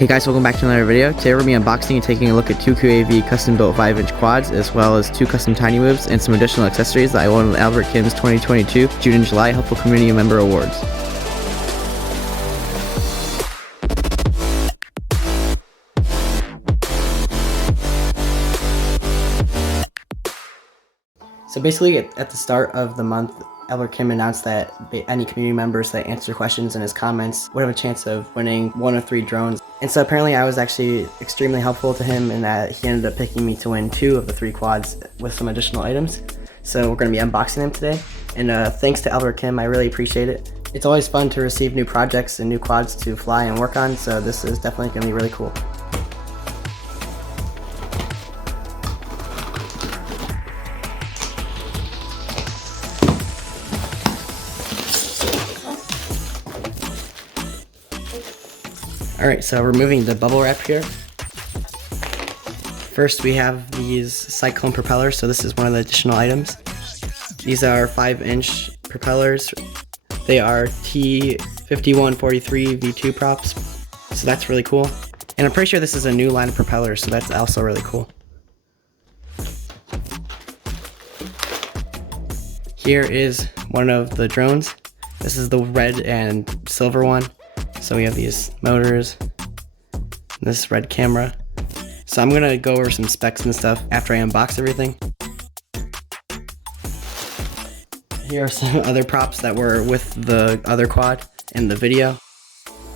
Hey guys, welcome back to another video. Today we're going to be unboxing and taking a look at two QAV custom built 5-inch quads, as well as two custom tiny whoops and some additional accessories that I won with Albert Kim's 2022 June and July Helpful Community Member Awards. So basically at the start of the month, Albert Kim announced that any community members that answer questions in his comments would have a chance of winning one of 3 drones. And so apparently I was actually extremely helpful to him in that he ended up picking me to win 2 of the 3 quads with some additional items. So we're going to be unboxing them today. And thanks to Albert Kim, I really appreciate it. It's always fun to receive new projects and new quads to fly and work on, so this is definitely going to be really cool. Alright, so removing the bubble wrap here. First we have these cyclone propellers, so this is one of the additional items. These are 5-inch propellers. They are T5143 V2 props, so that's really cool. And I'm pretty sure this is a new line of propellers, so that's also really cool. Here is one of the drones. This is the red and silver one. So we have these motors, this red camera. So I'm gonna go over some specs and stuff after I unbox everything. Here are some other props that were with the other quad in the video.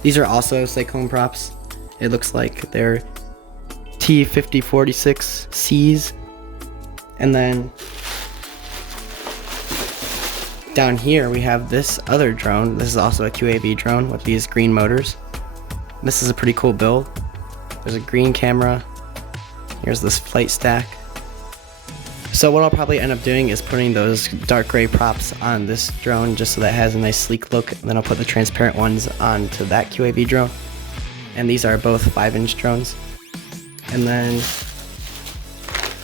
These are also Cyclone props. It looks like they're T5046Cs. And then down here we have this other drone. This is also a QAV drone with these green motors. This is a pretty cool build. There's a green camera. Here's this flight stack. So what I'll probably end up doing is putting those dark gray props on this drone just so that it has a nice sleek look, and then I'll put the transparent ones onto that QAV drone. And these are both 5-inch drones. And then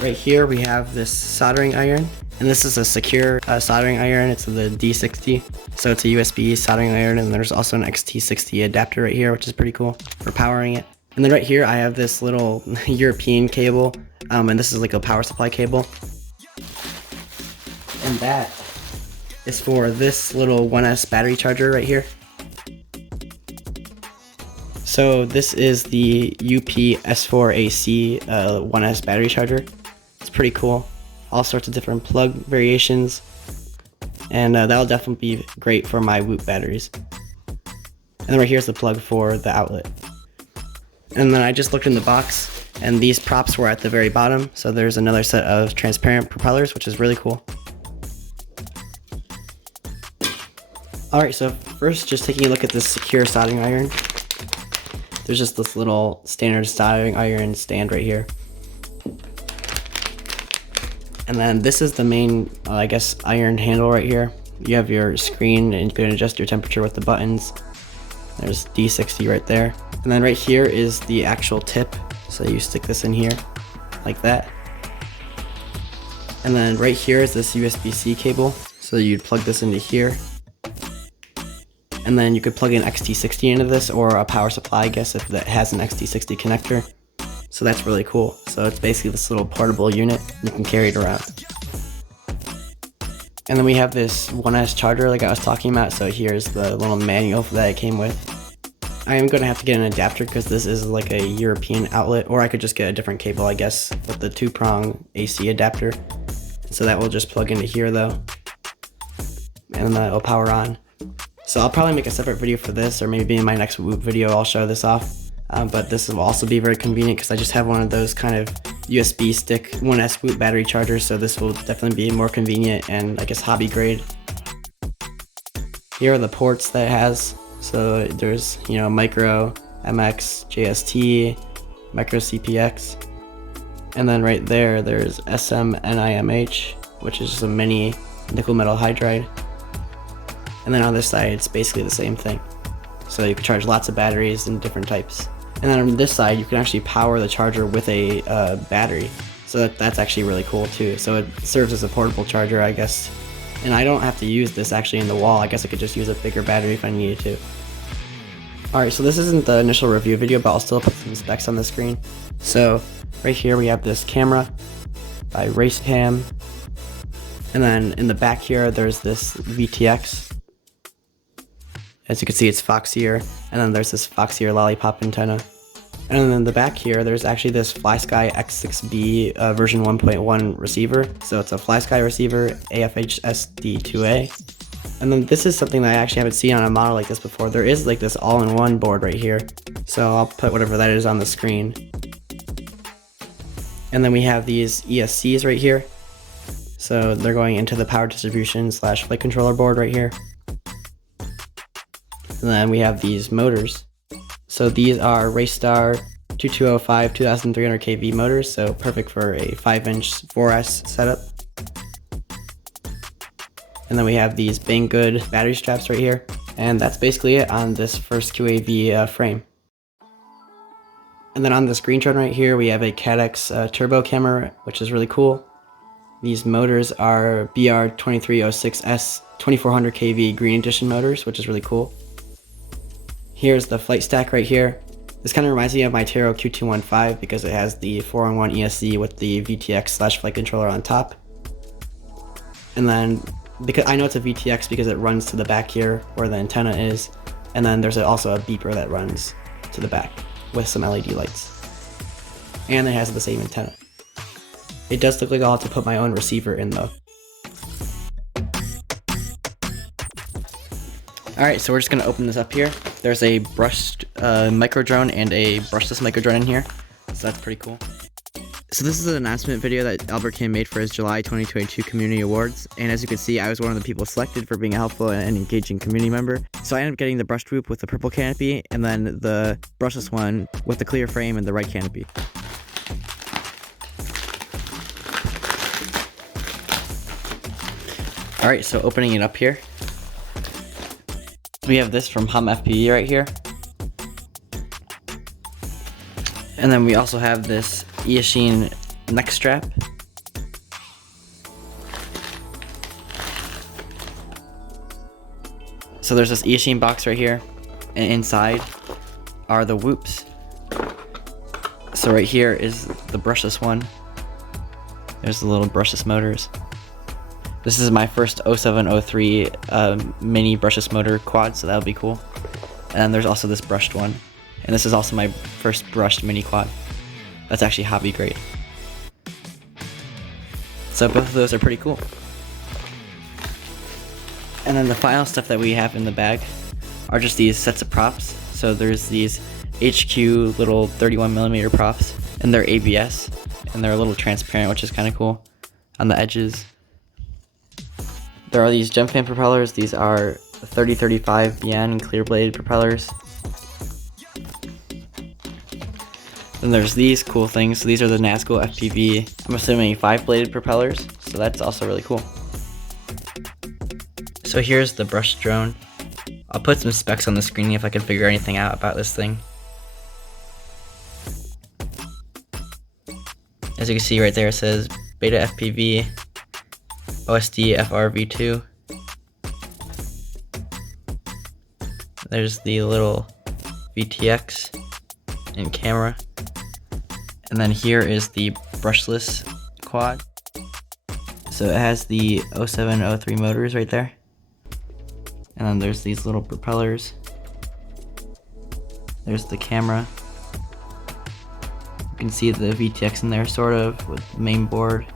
right here we have this soldering iron. And this is a Sequre soldering iron. It's the D60. So it's a USB soldering iron, and there's also an XT60 adapter right here, which is pretty cool for powering it. And then right here I have this little European cable, and this is like a power supply cable. And that is for this little 1S battery charger right here. So this is the UP-S4AC 1S battery charger. It's pretty cool. All sorts of different plug variations, and that'll definitely be great for my Whoop batteries. And then right here's the plug for the outlet. And then I just looked in the box, and these props were at the very bottom, so there's another set of transparent propellers, which is really cool. Alright, so first just taking a look at this Sequre soldering iron. There's just this little standard soldering iron stand right here. And then this is the main, I guess, iron handle right here. You have your screen and you can adjust your temperature with the buttons. There's D60 right there. And then right here is the actual tip. So you stick this in here like that. And then right here is this USB-C cable. So you'd plug this into here. And then you could plug an XT60 into this, or a power supply, I guess, if that has an XT60 connector. So that's really cool. So it's basically this little portable unit. You can carry it around. And then we have this 1S charger like I was talking about. So here's the little manual that it came with. I am going to have to get an adapter because this is like a European outlet, or I could just get a different cable, I guess, with the 2-prong AC adapter. So that will just plug into here though. And then it'll power on. So I'll probably make a separate video for this, or maybe in my next Whoop video I'll show this off. But this will also be very convenient because I just have one of those kind of USB stick 1S Whoop battery chargers, so this will definitely be more convenient and I guess hobby grade. Here are the ports that it has. So there's, you know, micro, MX, JST, micro CPX. And then right there, there's SM-NIMH, which is just a mini nickel metal hydride. And then on this side, it's basically the same thing. So you can charge lots of batteries and different types. And then on this side, you can actually power the charger with a battery. So that's actually really cool too. So it serves as a portable charger, I guess. And I don't have to use this actually in the wall. I guess I could just use a bigger battery if I needed to. Alright, so this isn't the initial review video, but I'll still put some specs on the screen. So right here we have this camera by Racecam, and then in the back here there's this VTX. As you can see, it's Foxier, and then there's this Foxier lollipop antenna. And then in the back here, there's actually this FlySky X6B version 1.1 receiver. So it's a FlySky receiver, AFHSD2A. And then this is something that I actually haven't seen on a model like this before. There is like this all-in-one board right here. So I'll put whatever that is on the screen. And then we have these ESCs right here. So they're going into the power distribution / flight controller board right here. And then we have these motors. So these are Raystar 2205 2300 kV motors, so perfect for a 5-inch 4S setup. And then we have these Banggood battery straps right here. And that's basically it on this first QAV frame. And then on the screenshot right here, we have a CADX turbo camera, which is really cool. These motors are BR2306S 2400 kV green edition motors, which is really cool. Here's the flight stack right here. This kind of reminds me of my Tero Q215 because it has the 4-in-1 ESC with the VTX / flight controller on top. And then, because I know it's a VTX because it runs to the back here where the antenna is. And then there's also a beeper that runs to the back with some LED lights. And it has the same antenna. It does look like I'll have to put my own receiver in though. Alright, so we're just going to open this up here. There's a brushed micro drone and a brushless micro drone in here. So that's pretty cool. So this is an announcement video that Albert Kim made for his July 2022 Community Awards. And as you can see, I was one of the people selected for being a helpful and engaging community member. So I ended up getting the BWhoop with the purple canopy and then the brushless one with the clear frame and the red canopy. Alright, so opening it up here. We have this from FPV right here. And then we also have this Eachine neck strap. So there's this Eachine box right here, and inside are the whoops. So right here is the brushless one. There's the little brushless motors. This is my first 0703 mini brushless motor quad, so that'll be cool. And then there's also this brushed one. And this is also my first brushed mini quad. That's actually hobby grade. So both of those are pretty cool. And then the final stuff that we have in the bag are just these sets of props. So there's these HQ little 31mm props, and they're ABS, and they're a little transparent, which is kind of cool on the edges. There are these Gemfan propellers. These are 3035 Yan clear bladed propellers. Then there's these cool things. So these are the Nazgul FPV, I'm assuming 5-bladed propellers. So that's also really cool. So here's the brush drone. I'll put some specs on the screen if I can figure anything out about this thing. As you can see right there, it says BetaFPV OSD FRV2. There's the little VTX and camera. And then here is the brushless quad. So it has the 0703 motors right there. And then there's these little propellers. There's the camera. You can see the VTX in there sort of with the main board.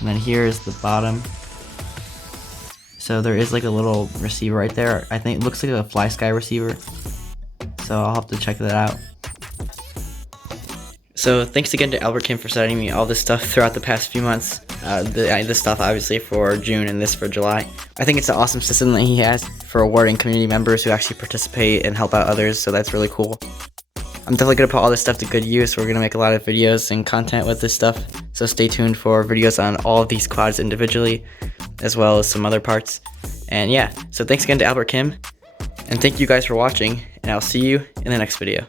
And then here is the bottom. So there is like a little receiver right there. I think it looks like a FlySky receiver. So I'll have to check that out. So thanks again to Albert Kim for sending me all this stuff throughout the past few months. This stuff obviously for June and this for July. I think it's an awesome system that he has for awarding community members who actually participate and help out others, so that's really cool. I'm definitely going to put all this stuff to good use. We're going to make a lot of videos and content with this stuff, so stay tuned for videos on all of these quads individually, as well as some other parts. And yeah, so thanks again to Albert Kim, and thank you guys for watching, and I'll see you in the next video.